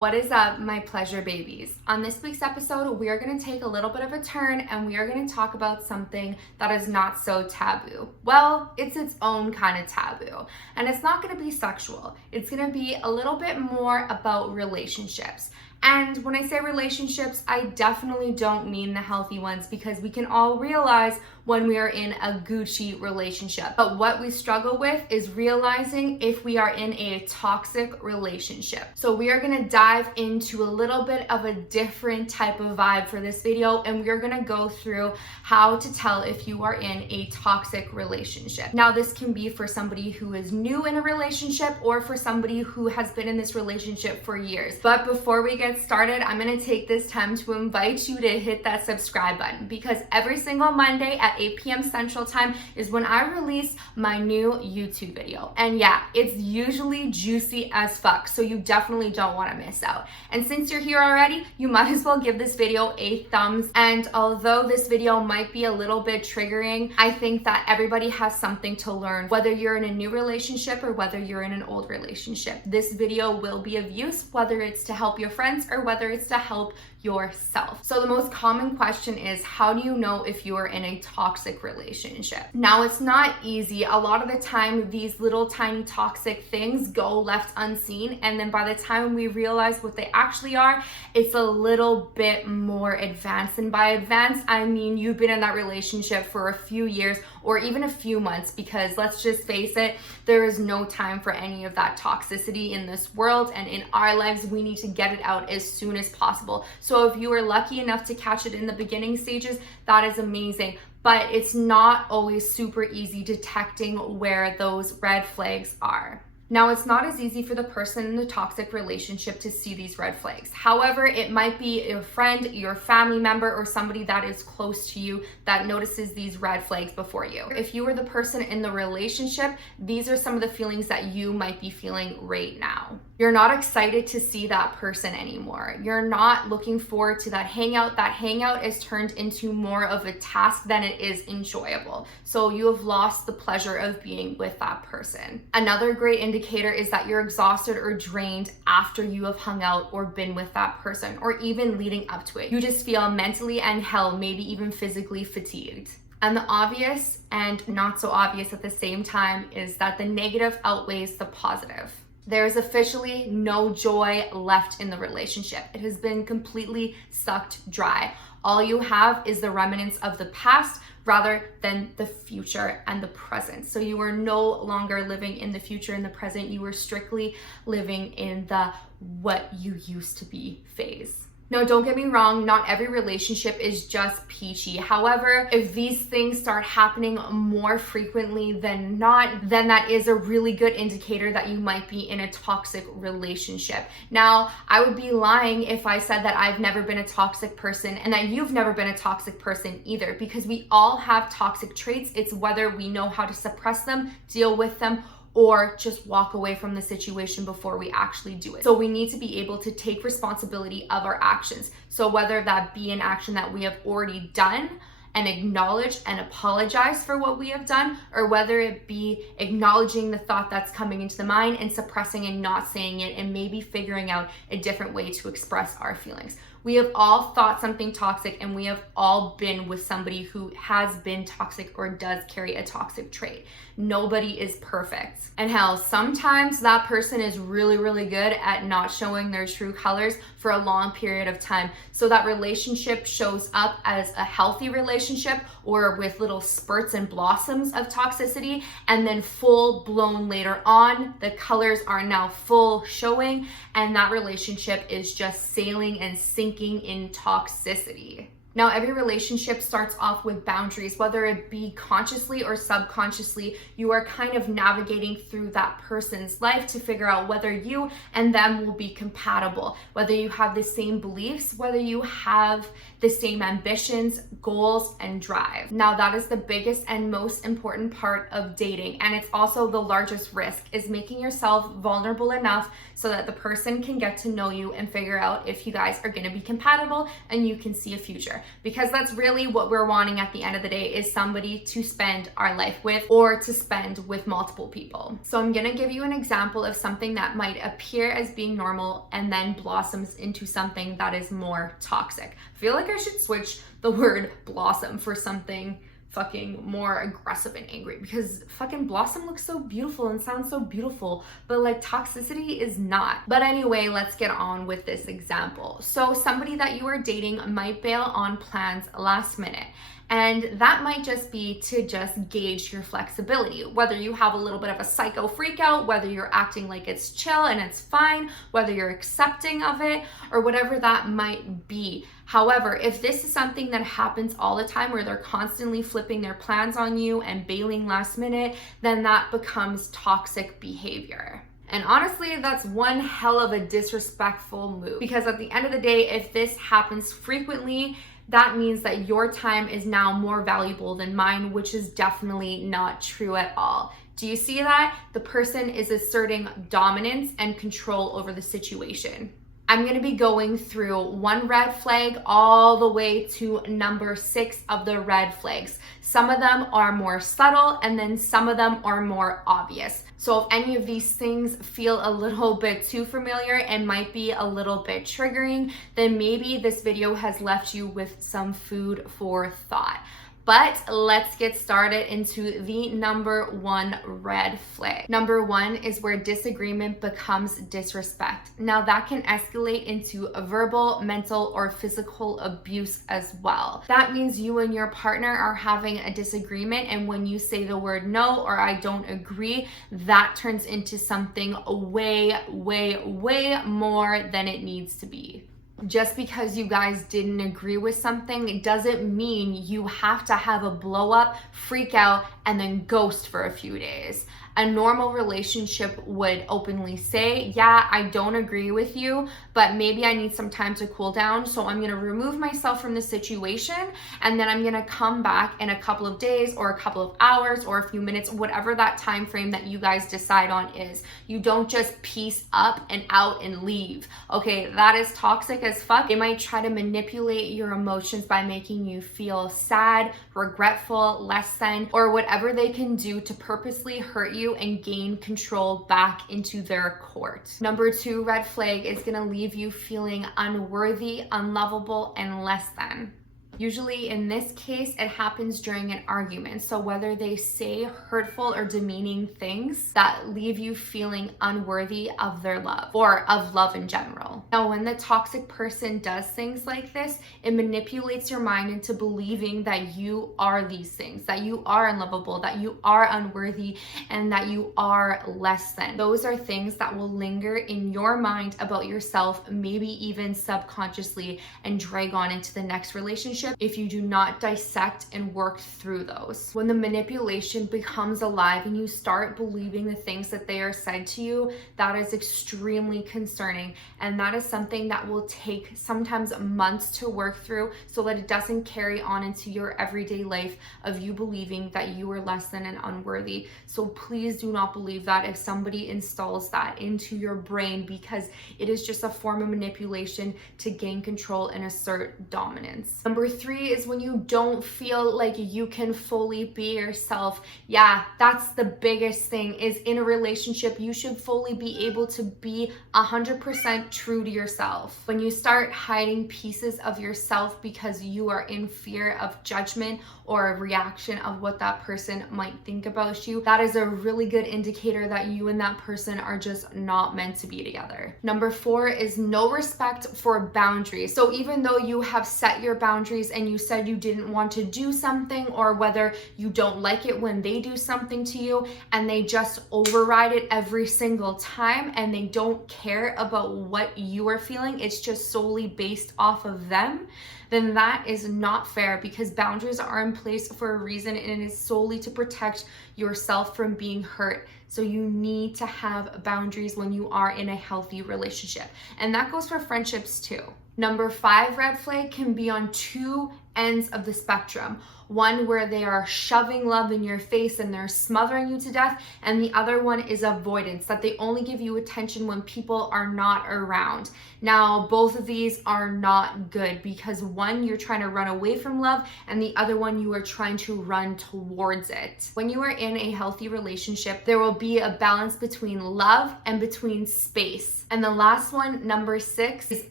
What is up, my pleasure babies? On this week's episode, we are going to take a little bit of a turn and we are going to talk about something that is not so taboo. Well, it's its own kind of taboo. And it's not going to be sexual. It's going to be a little bit more about relationships. And when I say relationships, I definitely don't mean the healthy ones, because we can all realize when we are in a Gucci relationship. But what we struggle with is realizing if we are in a toxic relationship. So we are gonna dive into a little bit of a different type of vibe for this video, and we're gonna go through how to tell if you are in a toxic relationship. Now, this can be for somebody who is new in a relationship or for somebody who has been in this relationship for years. But before we get started, I'm gonna take this time to invite you to hit that subscribe button, because every single Monday at 8 p.m. Central Time is when I release my new YouTube video. And yeah, it's usually juicy as fuck, so you definitely don't wanna miss out. And since you're here already, you might as well give this video a thumbs. And although this video might be a little bit triggering, I think that everybody has something to learn, whether you're in a new relationship or whether you're in an old relationship. This video will be of use, whether it's to help your friends or whether it's to help yourself. So the most common question is, how do you know if you are in a toxic relationship? Now, it's not easy. A lot of the time, these little tiny toxic things go left unseen, and then by the time we realize what they actually are, it's a little bit more advanced. And by advanced, I mean you've been in that relationship for a few years or even a few months, because let's just face it, there is no time for any of that toxicity in this world, and in our lives, we need to get it out as soon as possible. So if you were lucky enough to catch it in the beginning stages, that is amazing. But it's not always super easy detecting where those red flags are. Now, it's not as easy for the person in the toxic relationship to see these red flags. However, it might be your friend, your family member, or somebody that is close to you that notices these red flags before you. If you were the person in the relationship, these are some of the feelings that you might be feeling right now. You're not excited to see that person anymore. You're not looking forward to that hangout. That hangout is turned into more of a task than it is enjoyable. So you have lost the pleasure of being with that person. Another great indicator is that you're exhausted or drained after you have hung out or been with that person, or even leading up to it. You just feel mentally and hell, maybe even physically fatigued. And the obvious and not so obvious at the same time is that the negative outweighs the positive. There is officially no joy left in the relationship. It has been completely sucked dry. All you have is the remnants of the past rather than the future and the present. So you are no longer living in the future and the present. You are strictly living in the what you used to be phase. Now, don't get me wrong, not every relationship is just peachy. However, if these things start happening more frequently than not, then that is a really good indicator that you might be in a toxic relationship. Now, I would be lying if I said that I've never been a toxic person and that you've never been a toxic person either, because we all have toxic traits. It's whether we know how to suppress them, deal with them, or just walk away from the situation before we actually do it. So we need to be able to take responsibility of our actions. So whether that be an action that we have already done and acknowledge and apologize for what we have done, or whether it be acknowledging the thought that's coming into the mind and suppressing and not saying it, and maybe figuring out a different way to express our feelings. We have all thought something toxic, and we have all been with somebody who has been toxic or does carry a toxic trait. Nobody is perfect. And hell, sometimes that person is really, really good at not showing their true colors for a long period of time. So that relationship shows up as a healthy relationship or with little spurts and blossoms of toxicity, and then full blown later on, the colors are now full showing, and that relationship is just sailing and sinking in toxicity. Now, every relationship starts off with boundaries, whether it be consciously or subconsciously. You are kind of navigating through that person's life to figure out whether you and them will be compatible, whether you have the same beliefs, whether you have the same ambitions, goals, and drive. Now, that is the biggest and most important part of dating, and it's also the largest risk, is making yourself vulnerable enough so that the person can get to know you and figure out if you guys are going to be compatible and you can see a future. because that's really what we're wanting at the end of the day, is somebody to spend our life with or to spend with multiple people. So I'm gonna give you an example of something that might appear as being normal and then blossoms into something that is more toxic. I feel like I should switch the word blossom for something fucking more aggressive and angry, because fucking blossom looks so beautiful and sounds so beautiful, but like toxicity is not. But anyway, let's get on with this example. So somebody that you are dating might bail on plans last minute. And that might just be to just gauge your flexibility, whether you have a little bit of a psycho freak out, whether you're acting like it's chill and it's fine, whether you're accepting of it, or whatever that might be. However, if this is something that happens all the time, where they're constantly flipping their plans on you and bailing last minute, then that becomes toxic behavior. And honestly, that's one hell of a disrespectful move, because at the end of the day, if this happens frequently, that means that your time is now more valuable than mine, which is definitely not true at all. Do you see that? The person is asserting dominance and control over the situation. I'm gonna be going through one red flag all the way to number 6 of the red flags. Some of them are more subtle, and then some of them are more obvious. So if any of these things feel a little bit too familiar and might be a little bit triggering, then maybe this video has left you with some food for thought. But let's get started into the number 1 red flag. Number 1 is where disagreement becomes disrespect. Now that can escalate into a verbal, mental, or physical abuse as well. That means you and your partner are having a disagreement, and when you say the word no or I don't agree, that turns into something way, way, way more than it needs to be. Just because you guys didn't agree with something, it doesn't mean you have to have a blow up, freak out, and then ghost for a few days. A normal relationship would openly say, yeah, I don't agree with you, but maybe I need some time to cool down, so I'm gonna remove myself from the situation, and then I'm gonna come back in a couple of days or a couple of hours or a few minutes, whatever that time frame that you guys decide on is. You don't just piece up and out and leave. Okay, that is toxic as fuck. They might try to manipulate your emotions by making you feel sad, regretful, less than, or whatever they can do to purposely hurt you and gain control back into their court. Number 2 red flag is gonna leave you feeling unworthy, unlovable, and less than. Usually in this case, it happens during an argument. So whether they say hurtful or demeaning things that leave you feeling unworthy of their love or of love in general. Now, when the toxic person does things like this, it manipulates your mind into believing that you are these things, that you are unlovable, that you are unworthy, and that you are less than. Those are things that will linger in your mind about yourself, maybe even subconsciously, and drag on into the next relationship if you do not dissect and work through those. When the manipulation becomes alive and you start believing the things that they are said to you, that is extremely concerning, and that is something that will take sometimes months to work through so that it doesn't carry on into your everyday life of you believing that you are less than and unworthy. So please do not believe that if somebody installs that into your brain, because it is just a form of manipulation to gain control and assert dominance. Number 3 is when you don't feel like you can fully be yourself. Yeah, that's the biggest thing, is in a relationship, you should fully be able to be 100% true to yourself. When you start hiding pieces of yourself because you are in fear of judgment or a reaction of what that person might think about you, that is a really good indicator that you and that person are just not meant to be together. Number 4 is no respect for boundaries. So even though you have set your boundaries and you said you didn't want to do something, or whether you don't like it when they do something to you and they just override it every single time and they don't care about what you are feeling, it's just solely based off of them, then that is not fair, because boundaries are in place for a reason, and it is solely to protect yourself from being hurt. So you need to have boundaries when you are in a healthy relationship. And that goes for friendships too. Number 5 red flag can be on 2 ends of the spectrum. one where they are shoving love in your face and they're smothering you to death, and the other one is avoidance, that they only give you attention when people are not around. Now, both of these are not good because one, you're trying to run away from love, and the other one, you are trying to run towards it. When you are in a healthy relationship, there will be a balance between love and between space. And the last one, number 6, is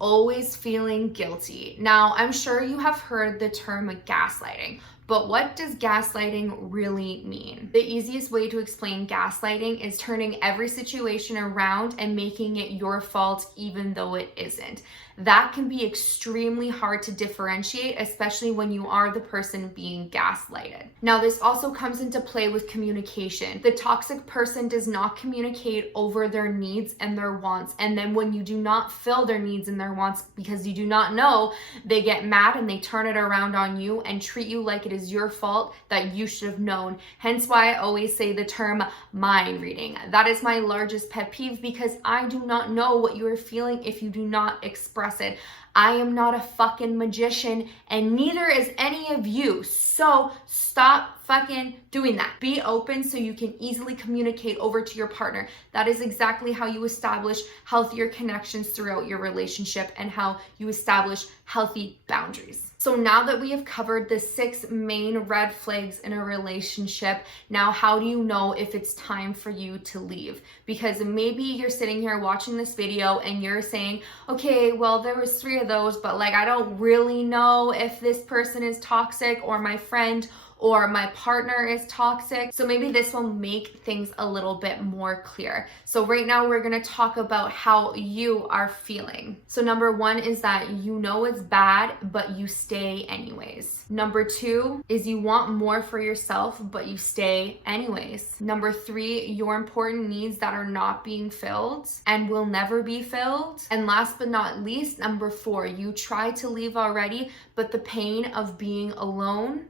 always feeling guilty. Now, I'm sure you have heard the term gaslighting. But what does gaslighting really mean? The easiest way to explain gaslighting is turning every situation around and making it your fault even though it isn't. That can be extremely hard to differentiate, especially when you are the person being gaslighted. Now, this also comes into play with communication. The toxic person does not communicate over their needs and their wants. And then when you do not fill their needs and their wants because you do not know, they get mad and they turn it around on you and treat you like it is your fault that you should have known. Hence why I always say the term mind reading. That is my largest pet peeve because I do not know what you are feeling if you do not express it. I am not a fucking magician and neither is any of you. So stop fucking doing that. Be open so you can easily communicate over to your partner. That is exactly how you establish healthier connections throughout your relationship and how you establish healthy boundaries. So now that we have covered the 6 main red flags in a relationship, now how do you know if it's time for you to leave? Because maybe you're sitting here watching this video and you're saying, okay, well, there was 3 of those, but like, I don't really know if this person is toxic or my friend or my partner is toxic. So maybe this will make things a little bit more clear. So right now we're gonna talk about how you are feeling. So number 1 is that you know it's bad, but you stay anyways. Number 2 is you want more for yourself, but you stay anyways. Number 3, your important needs that are not being filled and will never be filled. And last but not least, number 4, you try to leave already, but the pain of being alone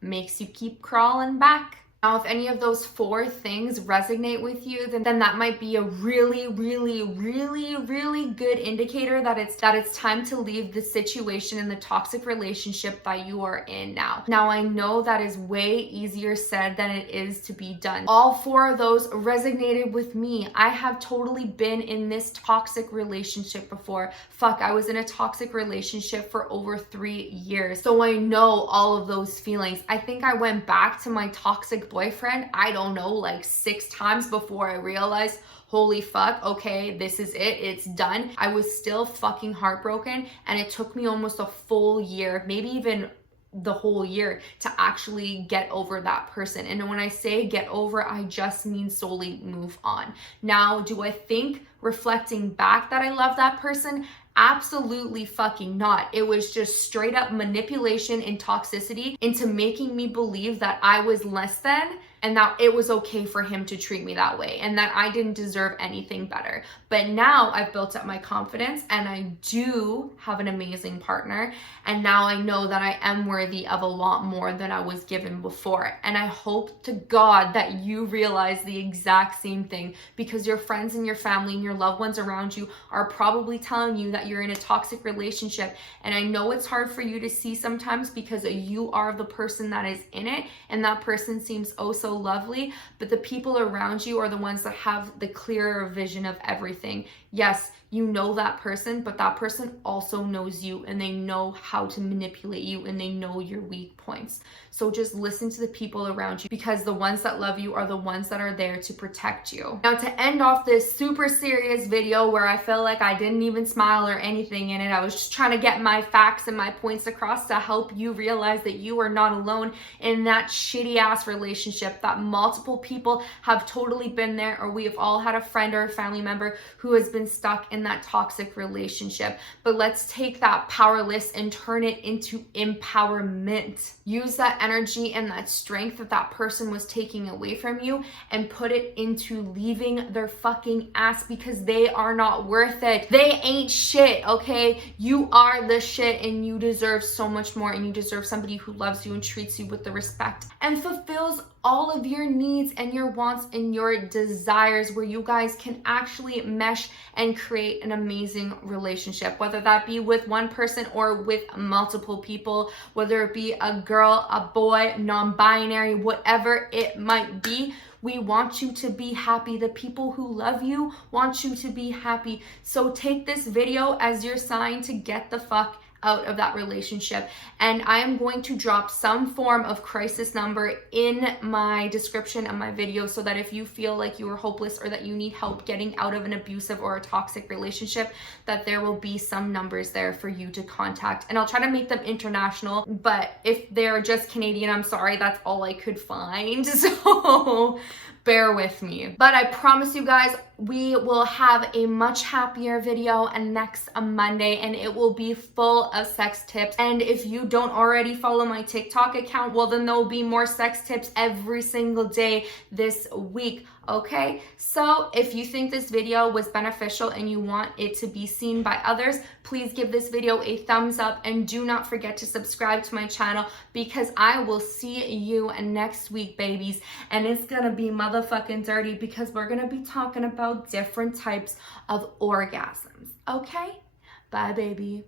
makes you keep crawling back. Now, if any of those 4 things resonate with you, then that might be a really, really, really, really good indicator that it's time to leave the situation and the toxic relationship that you are in now. Now, I know that is way easier said than it is to be done. All 4 of those resonated with me. I have totally been in this toxic relationship before. Fuck, I was in a toxic relationship for over 3 years. So I know all of those feelings. I think I went back to my toxic boyfriend, I don't know, like 6 times before I realized, holy fuck, okay, this is it, it's done. I was still fucking heartbroken and it took me almost a full year, maybe even the whole year to actually get over that person. And when I say get over, I just mean solely move on. Now, do I think reflecting back that I love that person? Absolutely fucking not. It was just straight up manipulation and toxicity into making me believe that I was less than and that it was okay for him to treat me that way and that I didn't deserve anything better. But now I've built up my confidence and I do have an amazing partner. And now I know that I am worthy of a lot more than I was given before. And I hope to God that you realize the exact same thing, because your friends and your family and your loved ones around you are probably telling you that you're in a toxic relationship. And I know it's hard for you to see sometimes because you are the person that is in it and that person seems oh so lovely, but the people around you are the ones that have the clearer vision of everything. Yes, you know that person, but that person also knows you and they know how to manipulate you and they know your weak points. So just listen to the people around you, because the ones that love you are the ones that are there to protect you. Now, to end off this super serious video where I feel like I didn't even smile or anything in it, I was just trying to get my facts and my points across to help you realize that you are not alone in that shitty ass relationship, that multiple people have totally been there, or we have all had a friend or a family member who has been stuck in that toxic relationship. But let's take that powerless and turn it into empowerment. Use that energy and that strength that that person was taking away from you and put it into leaving their fucking ass, because they are not worth it. They ain't shit, okay? You are the shit and you deserve so much more, and you deserve somebody who loves you and treats you with the respect and fulfills all of your needs and your wants and your desires, where you guys can actually mesh and create an amazing relationship, whether that be with one person or with multiple people, whether it be a girl, a boy, non-binary, whatever it might be. We want you to be happy. The people who love you want you to be happy. So take this video as your sign to get the fuck out of that relationship. And I am going to drop some form of crisis number in my description of my video so that if you feel like you are hopeless or that you need help getting out of an abusive or a toxic relationship, that there will be some numbers there for you to contact. And I'll try to make them international, but if they're just Canadian, I'm sorry, that's all I could find. So bear with me. But I promise you guys, we will have a much happier video and next Monday, and it will be full of sex tips. And if you don't already follow my TikTok account, well, then there will be more sex tips every single day this week. Okay, so if you think this video was beneficial and you want it to be seen by others, please give this video a thumbs up and do not forget to subscribe to my channel, because I will see you next week, babies. And it's gonna be motherfucking dirty because we're gonna be talking about different types of orgasms. Okay, bye, baby.